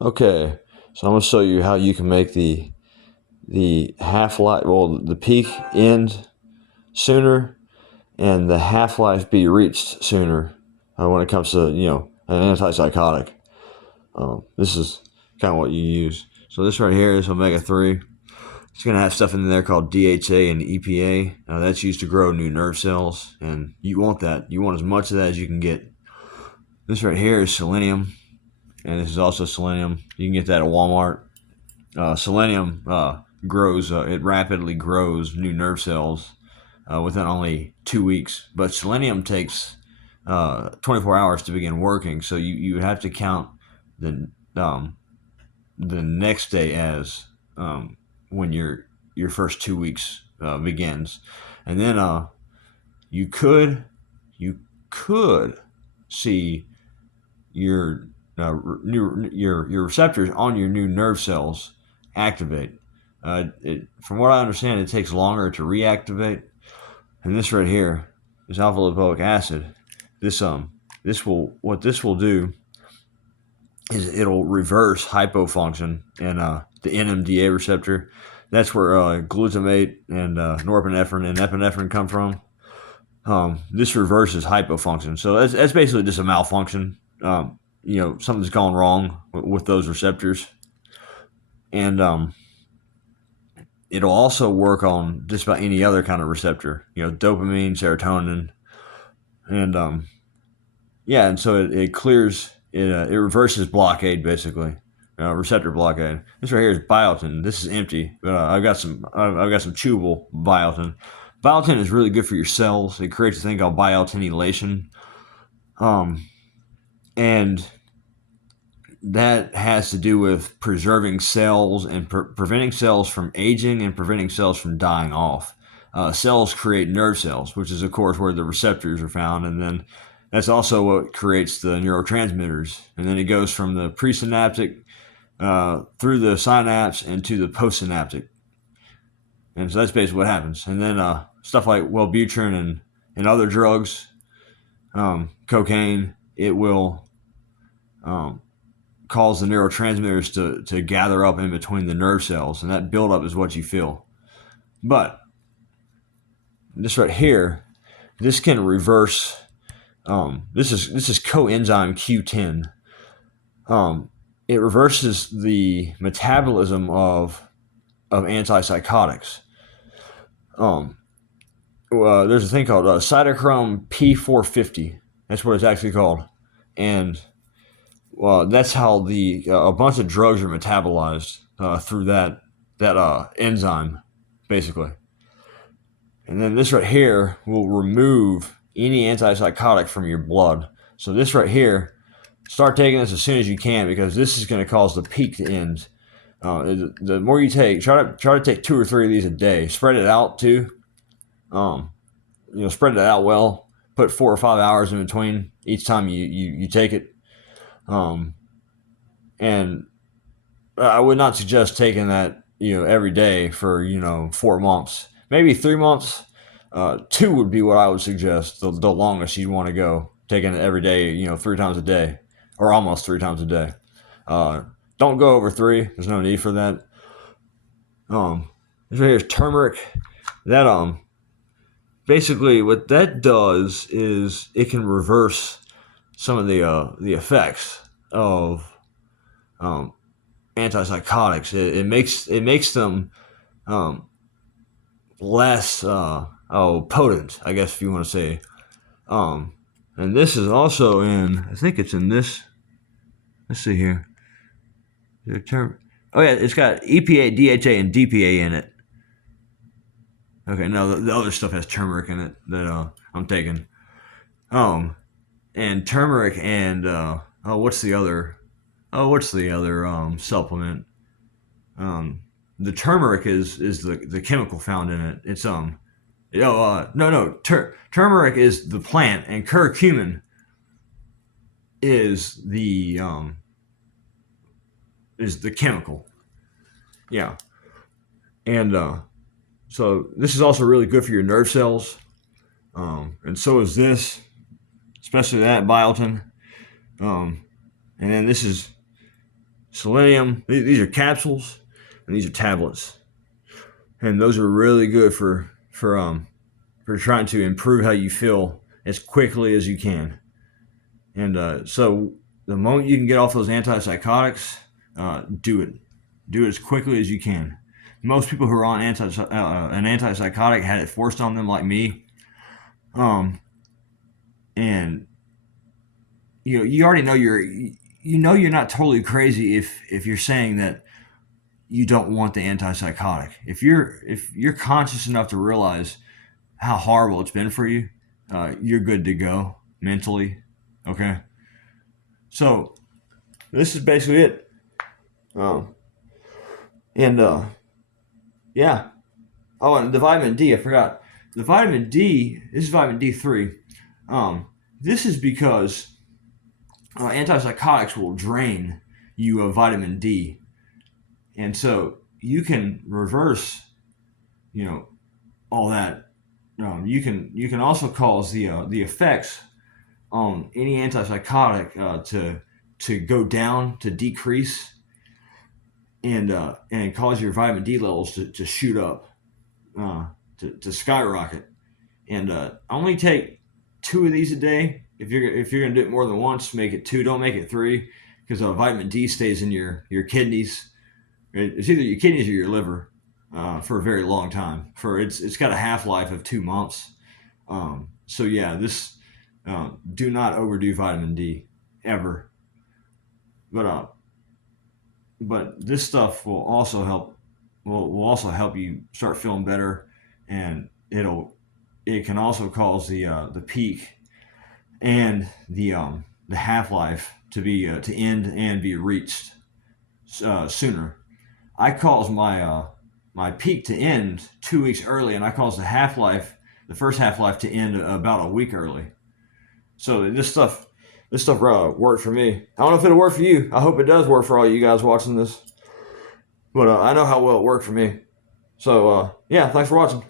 Okay, so I'm gonna show you how you can make the half life, well, the peak end sooner and the half life be reached sooner when it comes to an antipsychotic. This is kind of what you use. So this right here is omega 3. It's gonna have stuff in there called DHA and EPA. That's used to grow new nerve cells, and you want that. You want as much of that as you can get. This right here is selenium, and this is also selenium. You can get that at Walmart. Selenium grows. It rapidly grows new nerve cells within only 2 weeks. But selenium takes 24 hours to begin working, so you would have to count the um, the next day as when your first 2 weeks begins, and then you could you could see your your receptors on your new nerve cells activate. From what I understand, it takes longer to reactivate. And this right here is alpha lipoic acid. This this will what this will do is it'll reverse hypofunction in the NMDA receptor. That's where glutamate and norepinephrine and epinephrine come from. This reverses hypofunction, so that's basically just a malfunction. Something's gone wrong with those receptors, and it'll also work on just about any other kind of receptor. Dopamine, serotonin, and yeah, and so it clears it. It reverses blockade basically. Receptor blockade. This right here is biotin. This is empty, but I've got some chewable biotin. Biotin is really good for your cells. It creates a thing called biotinylation, um, and that has to do with preserving cells and preventing cells from aging and preventing cells from dying off. Cells create nerve cells, which is, of course, where the receptors are found, and then that's also what creates the neurotransmitters. And then it goes from the presynaptic through the synapse and to the postsynaptic. And so that's basically what happens. And then stuff like Wellbutrin and other drugs, cocaine, it will um, cause the neurotransmitters to gather up in between the nerve cells, and that buildup is what you feel. But this right here, this can reverse. This is coenzyme Q10. It reverses the metabolism of antipsychotics. Um, there's a thing called cytochrome P450. That's what it's actually called, and that's how the a bunch of drugs are metabolized through that enzyme, basically. And then this right here will remove any antipsychotic from your blood. So this right here, start taking this as soon as you can because this is going to cause the peak to end. The more you take, try to take 2 or 3 of these a day. Spread it out too. Um, spread it out well. Put 4 or 5 hours in between each time you take it. Um, and I would not suggest taking that every day for 4 months, maybe 3 months. Two would be what I would suggest. The longest you'd want to go, taking it every day, 3 times a day, or almost 3 times a day. Don't go over 3. There's no need for that. This right here is turmeric. That basically what that does is it can reverse some of the effects of um, antipsychotics. It makes them um, less potent, I guess if you want to say. And this is also in. I think it's in this. Let's see here. The term. Oh yeah, it's got EPA, DHA, and DPA in it. Okay, no, the other stuff has turmeric in it that I'm taking. Um, and turmeric and what's the other? Oh, what's the other supplement? Um, the turmeric is the chemical found in it. It's no, turmeric is the plant, and curcumin is the chemical. Yeah, and so this is also really good for your nerve cells, and so is this, especially that biotin. And then this is selenium. These are capsules, and these are tablets, and those are really good for trying to improve how you feel as quickly as you can. And so the moment you can get off those antipsychotics, do it. Do it as quickly as you can. Most people who are on an antipsychotic had it forced on them, like me. And you already know you're not totally crazy if you're saying that you don't want the antipsychotic. If you're conscious enough to realize how horrible it's been for you, you're good to go mentally. Okay. So this is basically it. Um, and yeah. Oh, and the vitamin D, I forgot. The vitamin D. This is vitamin D3. This is because antipsychotics will drain you of vitamin D, and so you can reverse, all that. You can also cause the effects on any antipsychotic to go down, to decrease, and cause your vitamin D levels to shoot up, to skyrocket. And only take 2 of these a day. If you're gonna do it more than once, make it 2. Don't make it 3, because vitamin D stays in your kidneys. It's either your kidneys or your liver for a very long time. It's got a half life of 2 months. So yeah, this do not overdo vitamin D ever. But this stuff will also help. Will also help you start feeling better, and it can also cause the peak and the half life to end and be reached sooner. I cause my peak to end 2 weeks early, and I cause the first half life, to end about a week early. So this stuff worked for me. I don't know if it'll work for you. I hope it does work for all you guys watching this. But I know how well it worked for me. So yeah, thanks for watching.